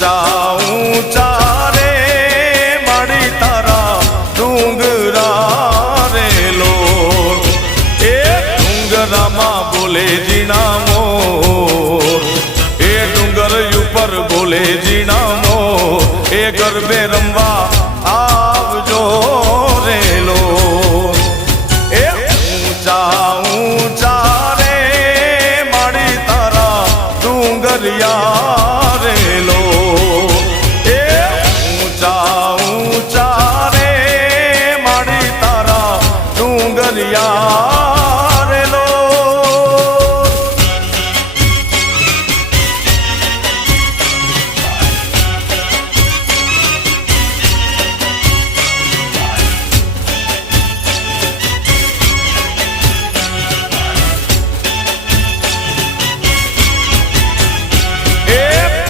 ઊંચા ઊંચા રે માડી તારા ડુંગરા રે લોર એ ડુંગરામાં બોલે જીણા મોર એ ડુંગર ઉપર બોલે